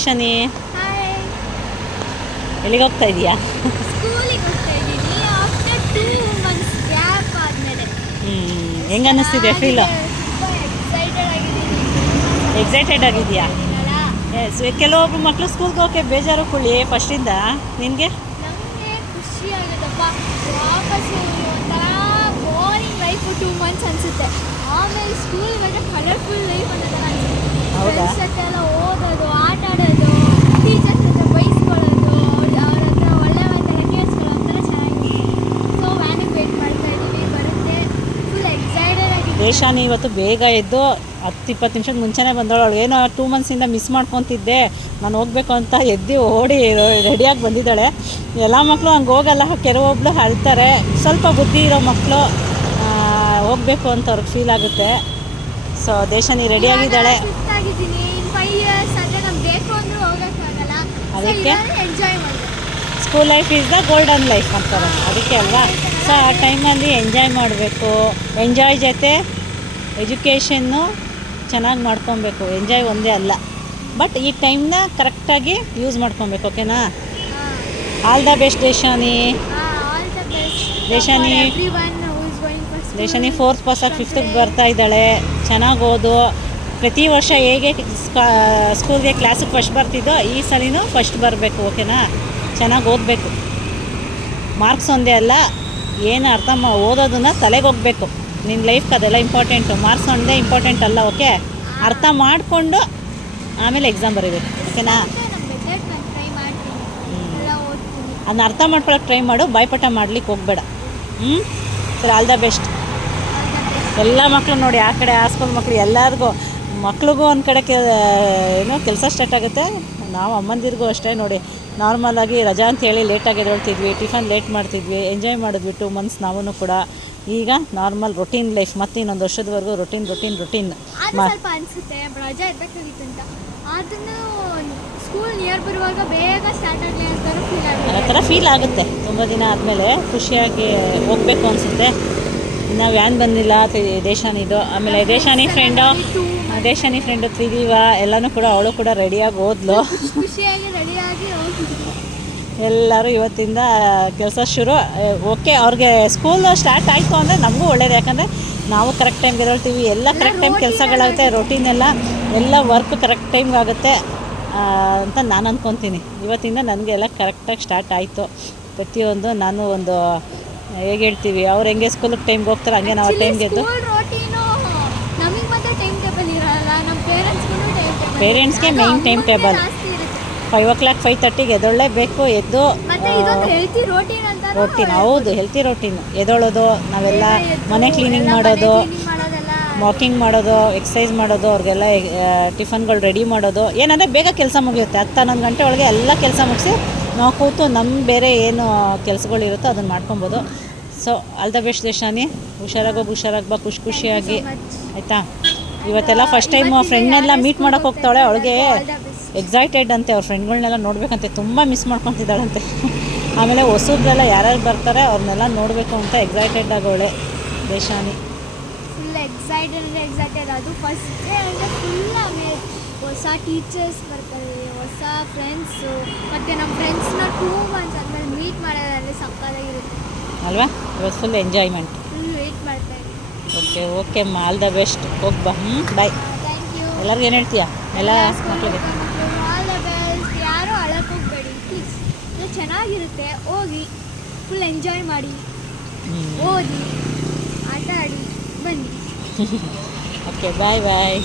ದೇಶಾನಿ, hi. ಎಲ್ಲಿಗೆ ಹೋಗ್ತಾ ಇದೀಯಾ? ಸ್ಕೂಲಿಗೆ ಹೋಗ್ತಾ ಇದ್ದೀನಿ. ಆಫ್ಟರ್ 2 ಮಂತ್ಸ್ ಗ್ಯಾಪ್ ಆದಮೇಲೆ ಹೆಂಗೆ ಅನ್ನಿಸ್ತಿದೆ ಫೀಲು? ತುಂಬ ಎಕ್ಸೈಟೆಡ್ ಆಗಿದ್ದೀನಿ. ಎಕ್ಸೈಟೆಡ್ ಆಗಿದೆಯಾ? ಎಸ್. ಕೆಲವೊಬ್ರು ಮಕ್ಕಳು ಸ್ಕೂಲ್ಗೆ ಹೋಗೋಕ್ಕೆ ಬೇಜಾರು ಕುಳ್ಳಿ ಫಸ್ಟಿಂದ. ನಿನಗೆ? ನಮಗೆ ಖುಷಿ ಆಗುತ್ತಪ್ಪ. ವಾಪಸ್ಸು ಒಂಥರ ಬೋರಿಂಗ್ ಲೈಫು 2 ಮಂತ್ಸ್ ಅನಿಸುತ್ತೆ. ಆಮೇಲೆ ಸ್ಕೂಲ್ ಬಂದರೆ ಕಲರ್ಫುಲ್ ಲೈಫ್ ಅನ್ನೋ ಥರ ಅನಿಸುತ್ತೆ. ಹೌದಾ? ಫ್ರೆಂಡ್ಸ್ ಜೊತೆ ಎಲ್ಲ ಓದೋದು, ಆಟ ಆಡೋದು, ಟೀಚರ್ಸ್ ಜೊತೆ ಬೈಸ್ಕೊಳ್ಳೋದು, ಅವ್ರ ಹತ್ರ ಒಳ್ಳೆ ಮಾತೆಲ್ಲ ಕೇಳಿಸ್ಕೊಳ್ಳೋ ಒಂಥರ ಚೆನ್ನಾಗಿದೆ. ಸೊ ವ್ಯಾನಿಗೆ ವೇಟ್ ಮಾಡ್ತಾ ಇದ್ದೀವಿ, ಬರುತ್ತೆ. ಫುಲ್ ಎಕ್ಸೈಟೆಡ್ ಆಗಿದ್ದೀನಿ. ದೇಶಾನಿ ಇವತ್ತು ಬೇಗ ಎದ್ದು 10-20 ನಿಮಿಷದ ಮುಂಚೆನೇ ಬಂದವಳು. ಅವಳು ಏನೋ 2 ಮಂತ್ಸಿಂದ ಮಿಸ್ ಮಾಡ್ಕೊತಿದ್ದೆ, ನಾನು ಹೋಗಬೇಕು ಅಂತ ಎದ್ದು ಓಡಿ ರೆಡಿಯಾಗಿ ಬಂದಿದ್ದಾಳೆ. ಎಲ್ಲ ಮಕ್ಕಳು ಹಂಗೆ ಹೋಗಲ್ಲ, ಕೆಲವೊಬ್ಳು ಅಳ್ತಾರೆ. ಸ್ವಲ್ಪ ಬುದ್ಧಿ ಇರೋ ಮಕ್ಕಳು ಹೋಗಬೇಕು ಅಂತ ಅವ್ರಿಗೆ ಫೀಲ್ ಆಗುತ್ತೆ. ಸೊ ದೇಶಾನಿ ರೆಡಿಯಾಗಿದ್ದಾಳೆ. ಫಿಫ್ತ್ ಆಗಿದ್ದೀನಿ. ಇನ್ 5 ಇಯರ್ಸ್ ಆದರೆ ನಮ್ಗೆ ಬೇಕು ಅಂದರೂ ಹೋಗೋಕ್ಕಾಗಲ್ಲ. ಅದಕ್ಕೆ ಎಂಜಾಯ್ ಮಾಡಬೇಕು. School life is the golden life ಅಂತಾರೆ, ಅದಕ್ಕೆ ಅಲ್ವಾ? ಸೊ ಆ ಟೈಮಲ್ಲಿ ಎಂಜಾಯ್ ಮಾಡಬೇಕು. ಎಂಜಾಯ್ ಜೊತೆ ಎಜುಕೇಷನ್ನು ಚೆನ್ನಾಗಿ ಮಾಡ್ಕೊಬೇಕು. ಎಂಜಾಯ್ ಒಂದೇ ಅಲ್ಲ, ಬಟ್ ಈ ಟೈಮ್ನ ಕರೆಕ್ಟಾಗಿ ಯೂಸ್ ಮಾಡ್ಕೊಬೇಕು. ಓಕೆನಾ? All the best Deshani. All the best Deshani. Everyone who is going for school. Deshani 4th pass ಆಗಿ 5th ಬರ್ತಾ ಇದ್ದಾಳೆ. ಚೆನ್ನಾಗಿ ಓದು. ಪ್ರತಿ ವರ್ಷ ಹೇಗೆ ಸ್ಕೂಲ್ಗೆ ಕ್ಲಾಸಿಗೆ ಫಸ್ಟ್ ಬರ್ತಿದ್ದೋ ಈ ಸಲಿನೂ ಫಸ್ಟ್ ಬರಬೇಕು. ಓಕೆನಾ? ಚೆನ್ನಾಗಿ ಓದಬೇಕು. ಮಾರ್ಕ್ಸ್ ಒಂದೇ ಅಲ್ಲ, ಏನು ಅರ್ಥ ಓದೋದನ್ನು ತಲೆಗೆ ಹೋಗಬೇಕು. ನಿನ್ನ ಲೈಫ್ಗೆ ಅದೆಲ್ಲ ಇಂಪಾರ್ಟೆಂಟು. ಮಾರ್ಕ್ಸ್ ಒಂದೇ ಇಂಪಾರ್ಟೆಂಟ್ ಅಲ್ಲ. ಓಕೆ? ಅರ್ಥ ಮಾಡಿಕೊಂಡು ಆಮೇಲೆ ಎಕ್ಸಾಮ್ ಬರೀಬೇಕು. ಓಕೆನಾ? ಅದನ್ನ ಅರ್ಥ ಮಾಡ್ಕೊಳಕ್ಕೆ ಟ್ರೈ ಮಾಡು, ಬಾಯ್ಪಾಠ ಮಾಡ್ಲಿಕ್ಕೆ ಹೋಗಬೇಡ. ಸರಿ, ಆಲ್ ದ ಬೆಸ್ಟ್. ಎಲ್ಲ ಮಕ್ಕಳು ನೋಡಿ, ಆ ಕಡೆ ಆ ಸ್ಕೂಲ್ ಮಕ್ಕಳು ಎಲ್ಲರಿಗೂ, ಮಕ್ಳಿಗೂ ಒಂದು ಕಡೆ ಏನೋ ಕೆಲಸ ಸ್ಟಾರ್ಟ್ ಆಗುತ್ತೆ. ನಾವು ಅಮ್ಮಂದಿರಿಗೂ ಅಷ್ಟೇ ನೋಡಿ, ನಾರ್ಮಲಾಗಿ ರಜಾ ಅಂತೇಳಿ ಲೇಟಾಗಿ ಎದ್ದೇಳ್ತಿದ್ವಿ, ಟಿಫನ್ ಲೇಟ್ ಮಾಡ್ತಿದ್ವಿ, ಎಂಜಾಯ್ ಮಾಡಿದ್ವಿ 2 ಮಂತ್ಸ್ ನಾವೂ ಕೂಡ. ಈಗ ನಾರ್ಮಲ್ ರೊಟೀನ್ ಲೈಫ್, ಮತ್ತೆ ಇನ್ನೊಂದು ವರ್ಷದವರೆಗೂ ರೊಟೀನ್. ಸ್ವಲ್ಪ ಅನಿಸುತ್ತೆ ರಜಾ ಇರಬೇಕಾಗಿತ್ತು ಅಂತ. ಅದನ್ನು ಸ್ಕೂಲ್ ನಿಯರ್ ಬರುವಾಗ ಬೇಗ ಸ್ಟಾರ್ಟ್ ಆಗಲಿ ಅಂತಾನು ಫೀಲ್ ಆಗುತ್ತೆ. ಆ ಥರ ಫೀಲ್ ಆಗುತ್ತೆ. ತುಂಬ ದಿನ ಆದಮೇಲೆ ಖುಷಿಯಾಗಿ ಹೋಗಬೇಕು ಅನಿಸುತ್ತೆ. ಇನ್ನು ವ್ಯಾನ್ ಬಂದಿಲ್ಲ ದೇಶಾನಿದು. ಆಮೇಲೆ ದೇಶಾನಿ ಫ್ರೆಂಡು ತ್ರಿದೀವ ಎಲ್ಲನೂ ಕೂಡ, ಅವಳು ಕೂಡ ರೆಡಿಯಾಗಿ ಹೋದ್ಲು. ಖುಷಿಯಾಗಿ ರೆಡಿಯಾಗಿ ಎಲ್ಲರೂ ಇವತ್ತಿಂದ ಕೆಲಸ ಶುರು. ಓಕೆ, ಅವ್ರಿಗೆ ಸ್ಕೂಲ್ ಸ್ಟಾರ್ಟ್ ಆಯಿತು ಅಂದರೆ ನಮಗೂ ಒಳ್ಳೇದು. ಯಾಕಂದರೆ ನಾವು ಕರೆಕ್ಟ್ ಟೈಮ್ಗೆ ಎದ್ದೇಳ್ತೀವಿ, ಎಲ್ಲ ಕರೆಕ್ಟ್ ಟೈಮ್ ಕೆಲಸಗಳಾಗುತ್ತೆ, ರೊಟೀನ್ ಎಲ್ಲ ವರ್ಕ್ ಕರೆಕ್ಟ್ ಟೈಮ್ಗೆ ಆಗುತ್ತೆ ಅಂತ ನಾನು ಅಂದ್ಕೊತೀನಿ. ಇವತ್ತಿಂದ ನನಗೆ ಎಲ್ಲ ಕರೆಕ್ಟಾಗಿ ಸ್ಟಾರ್ಟ್ ಆಯಿತು ಪ್ರತಿಯೊಂದು. ನಾನು ಒಂದು ಹೇಗೆ ಹೇಳ್ತೀವಿ, ಅವ್ರು ಹೆಂಗೆ ಸ್ಕೂಲಿಗೆ ಟೈಮ್ಗೆ ಹೋಗ್ತಾರೆ ಹಂಗೆ ನಾವು ಟೈಮ್ಗೆ ಎದ್ದು. ನಮಗೆ ಮಾತ್ರ ಟೈಮ್ ಟೇಬಲ್ ಇರಲ್ಲ, ನಮ್ಮ ಪೇರೆಂಟ್ಸ್ಗೆ ಮೇಯ್ನ್ ಟೈಮ್ ಟೇಬಲ್ 5 o'clock 5:30ಗೆ ಎದ್ದೊಳ್ಳೇಬೇಕು. ಎದ್ದು ರೋಟೀನ್, ಹೌದು, ಹೆಲ್ತಿ ರೋಟೀನ್. ಎದ್ದೊಳ್ಳೋದು, ನಾವೆಲ್ಲ ಮನೆ ಕ್ಲೀನಿಂಗ್ ಮಾಡೋದು, ವಾಕಿಂಗ್ ಮಾಡೋದು, ಎಕ್ಸಸೈಸ್ ಮಾಡೋದು, ಅವ್ರಿಗೆಲ್ಲ ಟಿಫನ್ಗಳು ರೆಡಿ ಮಾಡೋದು. ಏನಂದರೆ ಬೇಗ ಕೆಲಸ ಮುಗಿಯುತ್ತೆ. 10-11 ಗಂಟೆ ಒಳಗೆ ಎಲ್ಲ ಕೆಲಸ ಮುಗಿಸಿ ನಾವು ಕೂತು ನಮ್ಮ ಬೇರೆ ಏನು ಕೆಲಸಗಳಿರುತ್ತೋ ಅದನ್ನು ಮಾಡ್ಕೊಬೋದು. So all the best Deshani. ಹುಷಾರಾಗಿ ಬಾ, ಖುಷಿಯಾಗಿ. ಆಯಿತಾ? ಇವತ್ತೆಲ್ಲ ಫಸ್ಟ್ ಟೈಮು ಫ್ರೆಂಡ್ನೆಲ್ಲ ಮೀಟ್ ಮಾಡೋಕ್ಕೆ ಹೋಗ್ತಾಳೆ. ಅವಳಿಗೆ ಎಕ್ಸೈಟೆಡ್ ಅಂತೆ, ಅವ್ರ ಫ್ರೆಂಡ್ಗಳನ್ನೆಲ್ಲ ನೋಡಬೇಕಂತೆ, ತುಂಬ ಮಿಸ್ ಮಾಡ್ಕೊತಿದ್ದಾಳಂತೆ. ಆಮೇಲೆ ಹೊಸಬ್ರೆಲ್ಲ ಯಾರ್ಯಾರು ಬರ್ತಾರೆ ಅವ್ರನ್ನೆಲ್ಲ ನೋಡಬೇಕು ಅಂತ ಎಕ್ಸೈಟೆಡ್ ಆಗೋಳೆ ದೇಶಾನಿ. Full excited. ಅದು ಫಸ್ಟ್ ಡೇ ಅಂದರೆ ಫುಲ್. ಆಮೇಲೆ ಹೊಸ ಟೀಚರ್ಸ್ ಬರ್ತಾರೆ, ಹೊಸ ಫ್ರೆಂಡ್ಸು, ಮತ್ತು ನಮ್ಮ ಫ್ರೆಂಡ್ಸ್ನ 2 ಮಂತ್ಸ್ ಆದಮೇಲೆ ಮೀಟ್ ಮಾಡೋದ್ರಲ್ಲಿ ಸಕ್ಕತ್ತಾಗಿರುತ್ತೆ ಅಲ್ವಾ? ಇವತ್ತು ಫುಲ್ ಎಂಜಾಯ್ಮೆಂಟ್. ಫುಲ್ ವೇಟ್ ಮಾಡ್ತಾ ಇದ್ದೀನಿ. ಓಕೆ ಅಮ್ಮ, ಆಲ್ ದ ಬೆಸ್ಟ್. ಹೋಗಿ ಬಾ. ಬಾಯ್. Thank you. ಎಲ್ಲರಿಗೂ ಏನು ಹೇಳ್ತೀಯಾ? ಎಲ್ಲ ಮಕ್ಕಳಿಗೆ ಆಲ್ ದ ಬೆಸ್ಟ್. ಯಾರೂ ಅಳಕ್ಕೆ ಹೋಗಬೇಡಿ ಪ್ಲೀಸ್. ಇದು ಚೆನ್ನಾಗಿರುತ್ತೆ, ಹೋಗಿ ಫುಲ್ ಎಂಜಾಯ್ ಮಾಡಿ, ಓದಿ, ಆಟ ಆಡಿ ಬನ್ನಿ. ಓಕೆ, ಬಾಯ್. ಬಾಯ್.